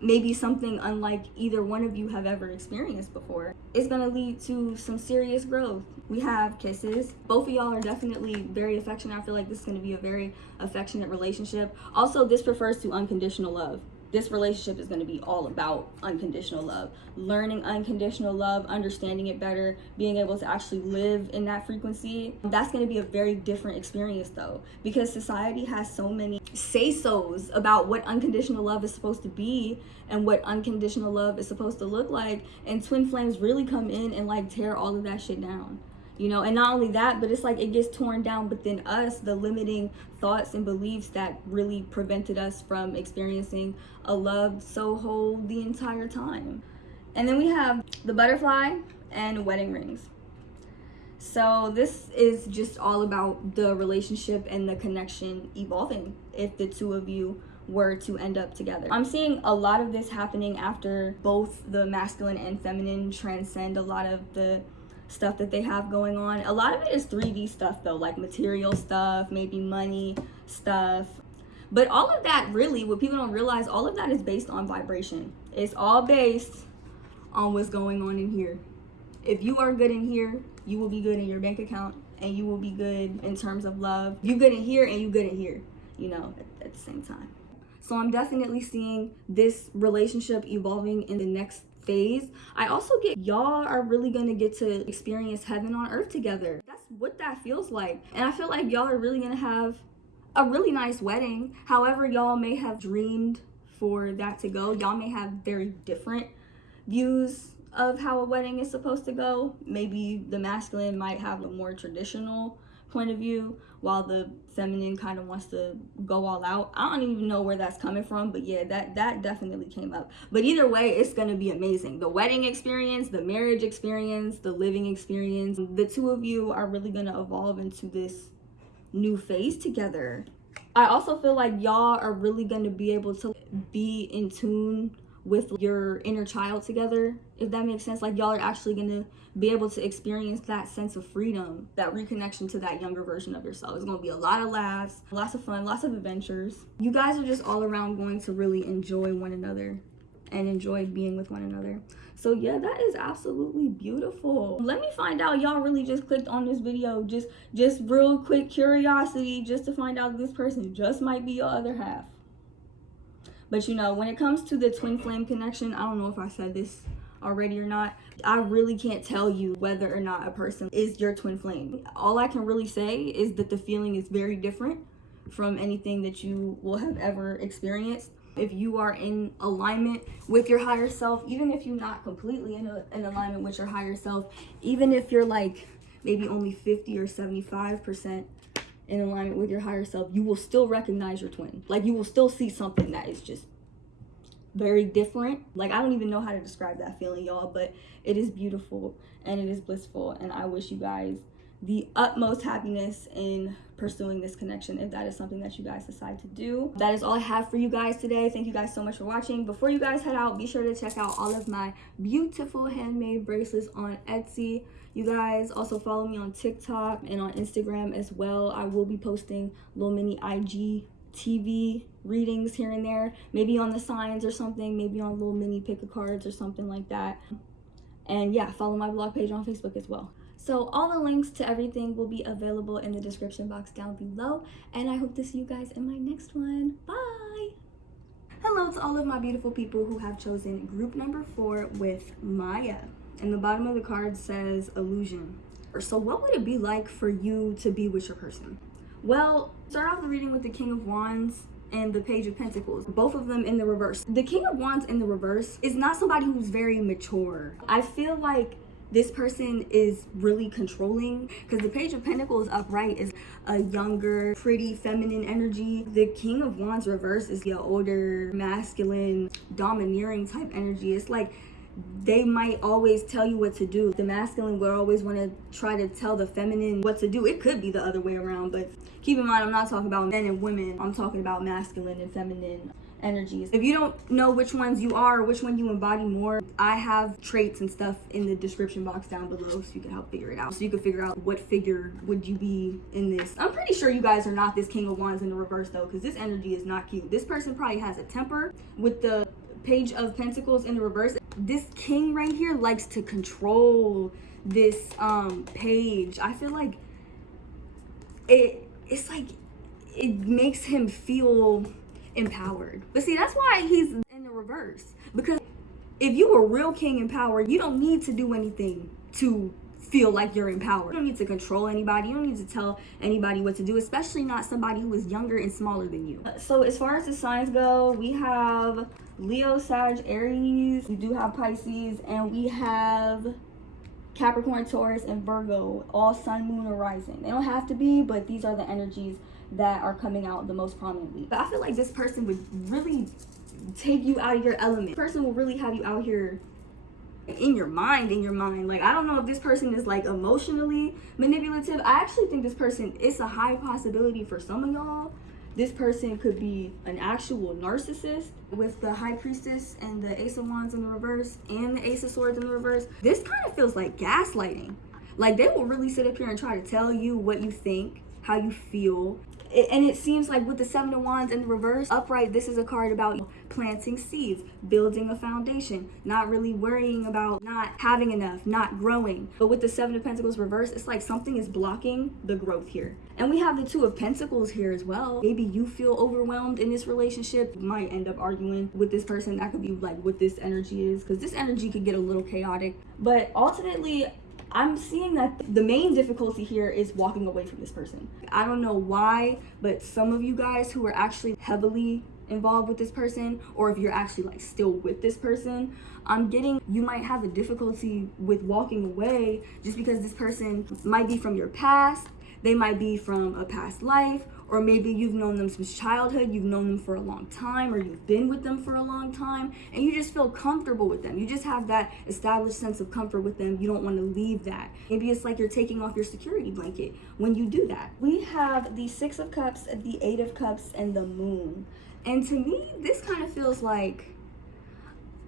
Maybe something unlike either one of you have ever experienced before. It's gonna lead to some serious growth. We have kisses. Both of y'all are definitely very affectionate. I feel like this is gonna be a very affectionate relationship. Also, this refers to unconditional love. This relationship is going to be all about unconditional love, learning unconditional love, understanding it better, being able to actually live in that frequency. That's going to be a very different experience though, because society has so many say-sos about what unconditional love is supposed to be and what unconditional love is supposed to look like. And twin flames really come in and like tear all of that shit down. you know. And not only that, but it's like it gets torn down within us, the limiting thoughts and beliefs that really prevented us from experiencing a love so whole the entire time. And then we have the butterfly and wedding rings. So this is just all about the relationship and the connection evolving if the two of you were to end up together. I'm seeing a lot of this happening after both the masculine and feminine transcend a lot of the stuff that they have going on. A lot of it is 3D stuff though, like material stuff, maybe money stuff. But all of that, really, what people don't realize, all of that is based on vibration. It's all based on what's going on in here. If you are good in here, you will be good in your bank account, and you will be good in terms of love. You good in here and you good in here, you know, at the same time. So I'm definitely seeing this relationship evolving in the next phase. I also get y'all are really gonna get to experience heaven on earth together. That's what that feels like. And I feel like y'all are really gonna have a really nice wedding. However y'all may have dreamed for that to go, y'all may have very different views of how a wedding is supposed to go. Maybe the masculine might have a more traditional point of view, while the feminine kind of wants to go all out. I don't even know where that's coming from, but yeah, that definitely came up. But either way, it's gonna be amazing. The wedding experience, the marriage experience, the living experience, the two of you are really gonna evolve into this new phase together. I also feel like y'all are really gonna be able to be in tune with your inner child together, if that makes sense. Like y'all are actually gonna be able to experience that sense of freedom, that reconnection to that younger version of yourself. It's gonna be a lot of laughs, lots of fun, lots of adventures. You guys are just all around going to really enjoy one another and enjoy being with one another. So yeah, that is absolutely beautiful. Let me find out y'all really just clicked on this video, just real quick curiosity, just to find out this person just might be your other half. But you know, when it comes to the twin flame connection, I don't know if I said this already or not. I really can't tell you whether or not a person is your twin flame. All I can really say is that the feeling is very different from anything that you will have ever experienced. If you are in alignment with your higher self, even if you're not completely in alignment with your higher self, even if you're like maybe only 50 or 75% in alignment with your higher self, you will still recognize your twin. Like you will still see something that is just very different. Like I don't even know how to describe that feeling, y'all, but it is beautiful and it is blissful, and I wish you guys the utmost happiness in pursuing this connection if that is something that you guys decide to do. That is all I have for you guys today. Thank you guys so much for watching. Before you guys head out, be sure to check out all of my beautiful handmade bracelets on Etsy. You guys also follow me on TikTok and on Instagram as well. I will be posting little mini IGTV readings here and there, maybe on the signs or something, maybe on little mini pick-a-cards or something like that. And yeah, follow my blog page on Facebook as well. So all the links to everything will be available in the description box down below, and I hope to see you guys in my next one. Bye! Hello to all of my beautiful people who have chosen group number 4 with Maya. And the bottom of the card says illusion. So what would it be like for you to be with your person? Well, start off the reading with the King of Wands and the Page of Pentacles, both of them in the reverse. The King of Wands in the reverse is not somebody who's very mature. I feel like this person is really controlling, because the Page of Pentacles upright is a younger, pretty, feminine energy. The King of Wands reverse is the older, masculine, domineering type energy. It's like they might always tell you what to do. The masculine would always want to try to tell the feminine what to do. It could be the other way around, but keep in mind, I'm not talking about men and women. I'm talking about masculine and feminine energies. If you don't know which ones you are or which one you embody more, I have traits and stuff in the description box down below so you can help figure it out. So you can figure out what figure would you be in this. I'm pretty sure you guys are not this King of Wands in the reverse though, because this energy is not cute. This person probably has a temper. With the Page of Pentacles in the reverse, this king right here likes to control this page. I feel like it's like it makes him feel empowered. But see, that's why he's in the reverse, because if you were real king in power, you don't need to do anything to feel like you're empowered. You don't need to control anybody. You don't need to tell anybody what to do, especially not somebody who is younger and smaller than you. So as far as the signs go, we have Leo, Sag, Aries, we do have Pisces, and we have Capricorn, Taurus, and Virgo, all sun, moon, or rising. They don't have to be, but these are the energies that are coming out the most prominently. But I feel like this person would really take you out of your element. This person will really have you out here in your mind. Like, I don't know if this person is like emotionally manipulative. I actually think this person, it's a high possibility for some of y'all, this person could be an actual narcissist. With the High Priestess and the Ace of Wands in the reverse and the Ace of Swords in the reverse, this kind of feels like gaslighting. Like, they will really sit up here and try to tell you what you think, how you feel. And it seems like with the Seven of Wands in the reverse, upright, this is a card about planting seeds, building a foundation, not really worrying about not having enough, not growing. But with the Seven of Pentacles reverse, it's like something is blocking the growth here. And we have the Two of Pentacles here as well. Maybe you feel overwhelmed in this relationship. You might end up arguing with this person. That could be like what this energy is, because this energy could get a little chaotic. But ultimately, I'm seeing that the main difficulty here is walking away from this person. I don't know why, but some of you guys who are actually heavily involved with this person, or if you're actually like still with this person, I'm getting you might have a difficulty with walking away just because this person might be from your past, they might be from a past life, or maybe you've known them since childhood, you've known them for a long time, or you've been with them for a long time, and you just feel comfortable with them. You just have that established sense of comfort with them. You don't want to leave that. Maybe it's like you're taking off your security blanket when you do that. We have the Six of Cups, the Eight of Cups, and the Moon. And to me, this kind of feels like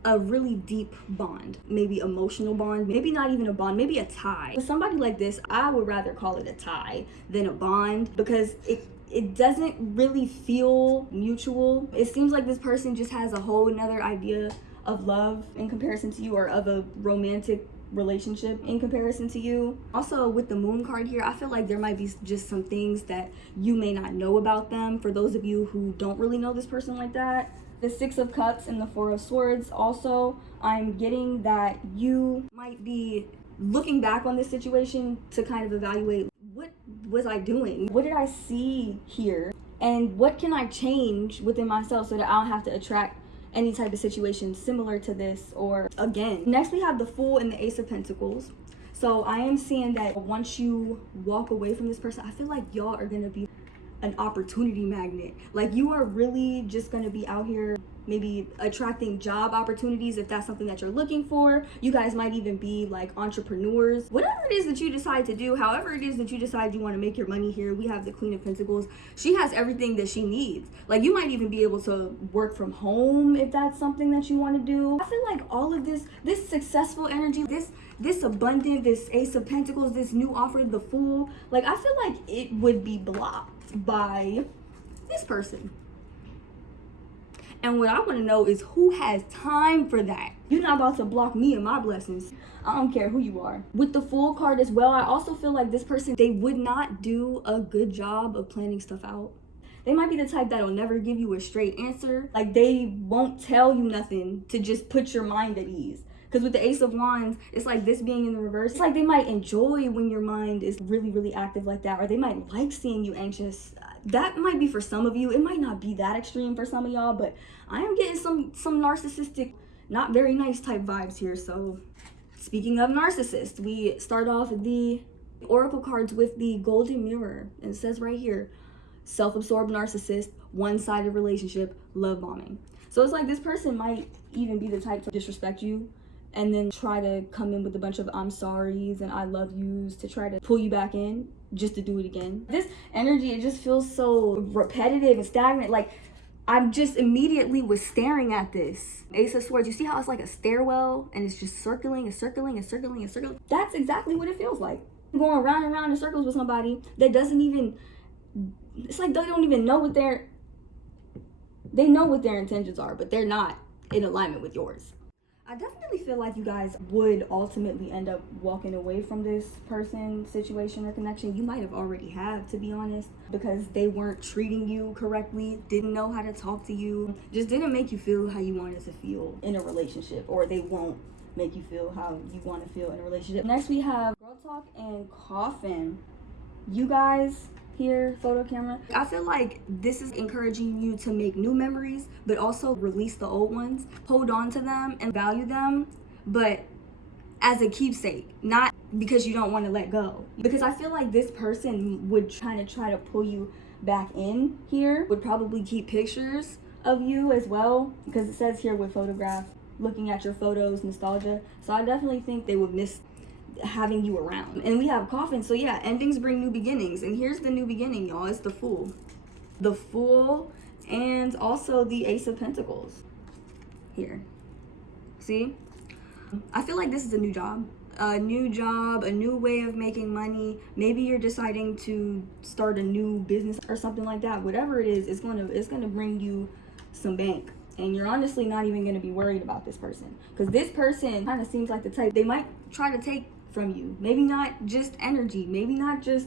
a really deep bond, maybe emotional bond, maybe not even a bond, maybe a tie. With somebody like this, I would rather call it a tie than a bond, because it doesn't really feel mutual. It seems like this person just has a whole another idea of love in comparison to you, or of a romantic relationship in comparison to you. Also, with the Moon card here, I feel like there might be just some things that you may not know about them, for those of you who don't really know this person like that. The Six of Cups and the Four of Swords, also, I'm getting that you might be looking back on this situation to kind of evaluate, what was I doing? What did I see here? And what can I change within myself so that I don't have to attract any type of situation similar to this or again. Next, we have the Fool and the Ace of Pentacles. So I am seeing that once you walk away from this person, I feel like y'all are gonna be an opportunity magnet. Like, you are really just gonna be out here maybe attracting job opportunities if that's something that you're looking for. You guys might even be like entrepreneurs. Whatever it is that you decide to do, however it is that you decide you want to make your money here, we have the Queen of Pentacles. She has everything that she needs. Like, you might even be able to work from home if that's something that you want to do. I feel like all of this successful energy, this abundant, this Ace of Pentacles, this new offer, the Fool, like, I feel like it would be blocked by this person. And what I want to know is who has time for that. You're not about to block me and my blessings. I don't care who you are. With the Fool card as well, I also feel like this person, they would not do a good job of planning stuff out. They might be the type that'll never give you a straight answer. Like, they won't tell you nothing to just put your mind at ease. Because with the Ace of Wands, it's like this being in the reverse. It's like they might enjoy when your mind is really, really active like that. Or they might like seeing you anxious. That might be for some of you. It might not be that extreme for some of y'all. But I am getting some narcissistic, not very nice type vibes here. So speaking of narcissists, we start off the Oracle cards with the Golden Mirror. And it says right here, self-absorbed narcissist, one-sided relationship, love bombing. So it's like this person might even be the type to disrespect you and then try to come in with a bunch of I'm sorry's and I love yous to try to pull you back in just to do it again. This energy, it just feels so repetitive and stagnant. Like, I'm just immediately was staring at this Ace of Swords. You see how it's like a stairwell and it's just circling and circling and circling and circling? That's exactly what it feels like. Going round and round in circles with somebody that doesn't even, it's like they don't even know they know what their intentions are, but they're not in alignment with yours. I definitely feel like you guys would ultimately end up walking away from this person, situation, or connection. You might have already have, to be honest, because they weren't treating you correctly, didn't know how to talk to you, just didn't make you feel how you wanted to feel in a relationship, or they won't make you feel how you want to feel in a relationship. Next, we have Girl Talk and Coffin. You guys here, photo camera, I feel like this is encouraging you to make new memories, but also release the old ones. Hold on to them and value them, but as a keepsake, not because you don't want to let go. Because I feel like this person would try to pull you back in here, would probably keep pictures of you as well, because it says here with photograph, looking at your photos, nostalgia. So I definitely think they would miss having you around. And we have coffin, so yeah, endings bring new beginnings. And here's the new beginning, y'all. It's the Fool. The Fool, and also the Ace of Pentacles here. See? I feel like this is a new job, a new way of making money. Maybe you're deciding to start a new business or something like that. Whatever it is, it's gonna bring you some bank, and you're honestly not even gonna be worried about this person, because this person kind of seems like the type, they might try to take from you. Maybe not just energy, maybe not just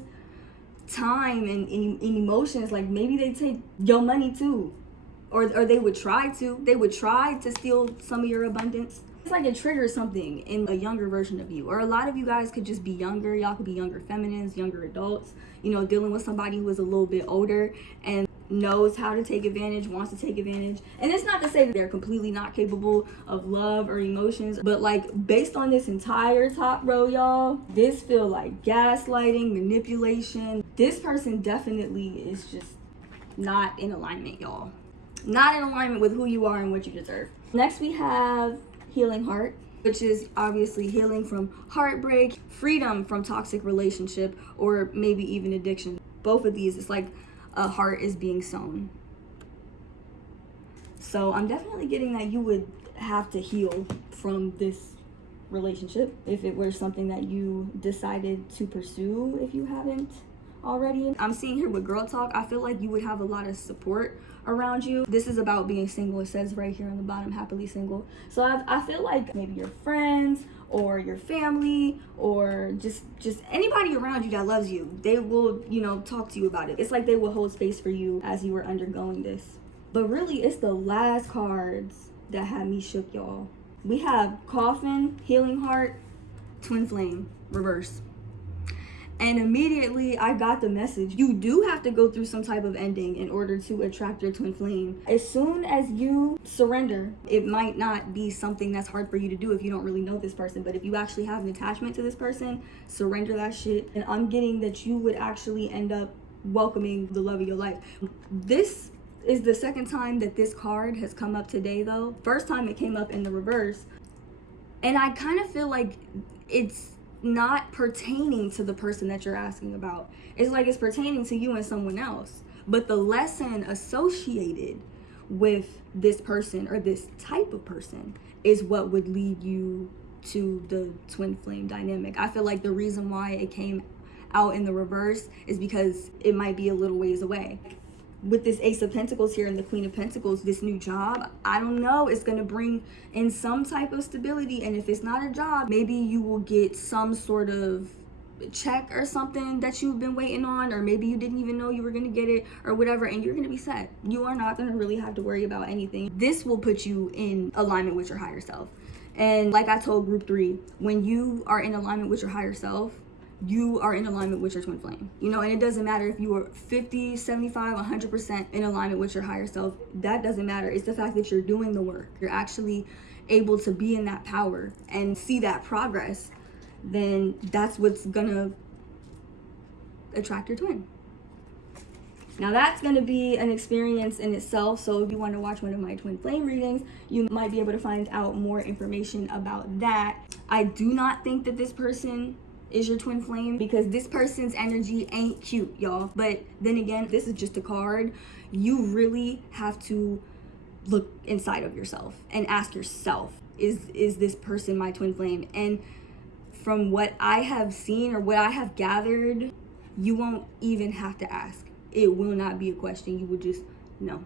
time and emotions. Like maybe they take your money too, or they would try to steal some of your abundance. It's like it triggers something in a younger version of you, or a lot of you guys could just be younger. Y'all could be younger feminines, younger adults, you know, dealing with somebody who is a little bit older and knows how to take advantage, wants to take advantage. And it's not to say that they're completely not capable of love or emotions, but like based on this entire top row, y'all, this feel like gaslighting, manipulation. This person definitely is just not in alignment, y'all. Not in alignment with who you are and what you deserve. Next we have Healing Heart, which is obviously healing from heartbreak, freedom from toxic relationship, or maybe even addiction. Both of these, it's like a heart is being sown. So I'm definitely getting that you would have to heal from this relationship if it were something that you decided to pursue, if you haven't already. I'm seeing here with girl talk, I feel like you would have a lot of support around you. This is about being single. It says right here on the bottom, happily single. So I feel like maybe your friends or your family or just anybody around you that loves you, they will, you know, talk to you about it. It's like they will hold space for you as you were undergoing this. But really, it's the last cards that had me shook, y'all. We have Coffin, Healing Heart, Twin Flame, reverse. And immediately I got the message. You do have to go through some type of ending in order to attract your twin flame. As soon as you surrender, it might not be something that's hard for you to do if you don't really know this person. But if you actually have an attachment to this person, surrender that shit. And I'm getting that you would actually end up welcoming the love of your life. This is the second time that this card has come up today though. First time it came up in the reverse. And I kind of feel like it's not pertaining to the person that you're asking about. It's like it's pertaining to you and someone else. But the lesson associated with this person or this type of person is what would lead you to the twin flame dynamic. I feel like the reason why it came out in the reverse is because it might be a little ways away. With this Ace of Pentacles here and the Queen of Pentacles, this new job, I don't know, it's going to bring in some type of stability. And if it's not a job, maybe you will get some sort of check or something that you've been waiting on, or maybe you didn't even know you were going to get it or whatever, and you're going to be set. You are not going to really have to worry about anything. This will put you in alignment with your higher self. And like I told group 3, when you are in alignment with your higher self, you are in alignment with your twin flame, you know. And it doesn't matter if you are 50, 75, 100% in alignment with your higher self. That doesn't matter. It's the fact that you're doing the work, you're actually able to be in that power and see that progress. Then that's what's gonna attract your twin. Now that's going to be an experience in itself. So if you want to watch one of my twin flame readings, you might be able to find out more information about that. I do not think that this person is your twin flame, because this person's energy ain't cute, y'all. But then again, this is just a card. You really have to look inside of yourself and ask yourself, is this person my twin flame? And from what I have seen or what I have gathered, you won't even have to ask. It will not be a question. You will just know.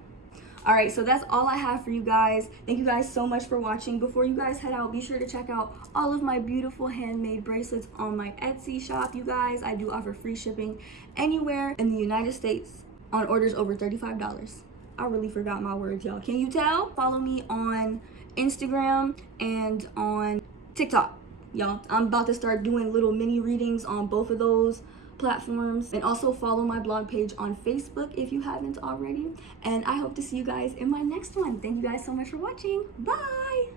All right, so that's all I have for you guys. Thank you guys so much for watching. Before you guys head out, be sure to check out all of my beautiful handmade bracelets on my Etsy shop. You guys, I do offer free shipping anywhere in the United States on orders over $35. I really forgot my words, y'all. Can you tell? Follow me on Instagram and on TikTok, y'all. I'm about to start doing little mini readings on both of those platforms, and also follow my blog page on Facebook if you haven't already. And I hope to see you guys in my next one. Thank you guys so much for watching. Bye.